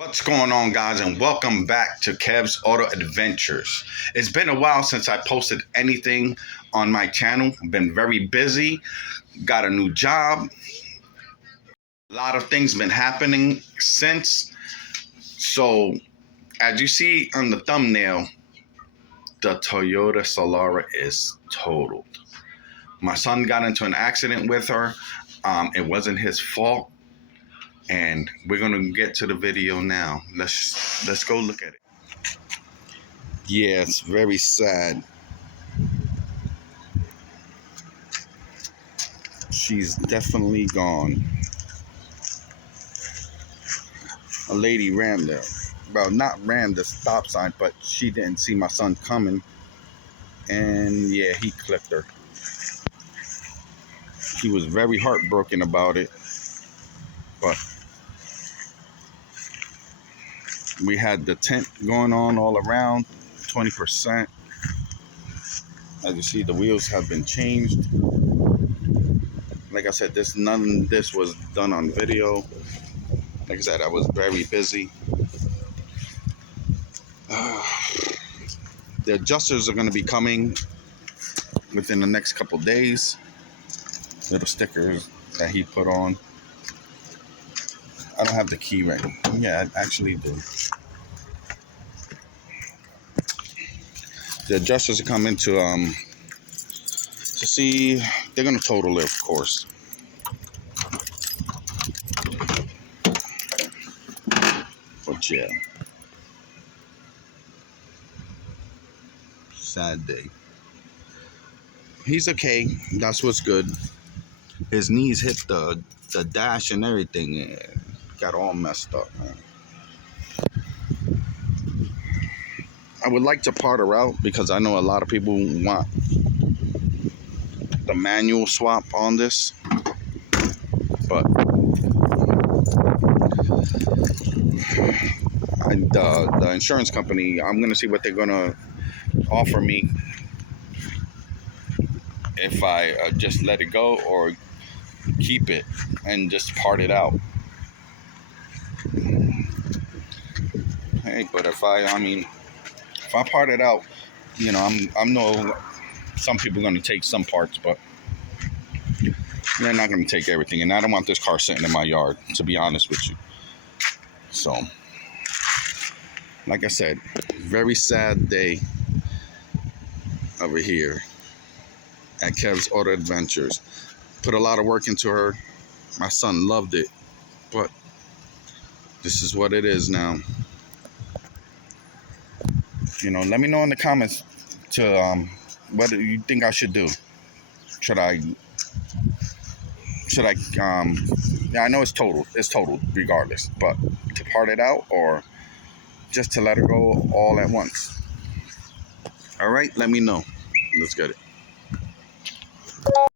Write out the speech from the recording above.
What's going on, guys, and welcome back to Kev's Auto Adventures. It's been a while since I posted anything on my channel. I've been very busy, got a new job. A lot of things been happening since. So, as you see on the thumbnail, the Toyota Solara is totaled. My son got into an accident with her. It wasn't his fault. And we're gonna get to the video now. Let's go look at it. Yeah, it's very sad. She's definitely gone. A lady ran there. Well, not ran the stop sign, but she didn't see my son coming. And yeah, he clipped her. He was very heartbroken about it. But we had the tent going on all around, 20%. As you see, the wheels have been changed. Like I said, none of this was done on video. Like I said, I was very busy. The adjusters are going to be coming within the next couple days. Little stickers that he put on. I don't have the key right now. Yeah, I actually do. The adjusters are coming to see. They're going to total it, of course. But yeah. Sad day. He's okay. That's what's good. His knees hit the dash and everything. Yeah, got all messed up, man. I would like to part her out because I know a lot of people want the manual swap on this. But the insurance company, I'm going to see what they're going to offer me if I just let it go or keep it and just part it out. Hey, but if I part it out, you know, I'm no, some people are going to take some parts, but they're not going to take everything. And I don't want this car sitting in my yard, to be honest with you. So, like I said, very sad day over here at Kev's Auto Adventures. Put a lot of work into her. My son loved it, but this is what it is now. You know, let me know in the comments to what do you think I should do. Should I yeah, I know it's total regardless, but to part it out or just to let her go all at once. All right, let me know. Let's get it.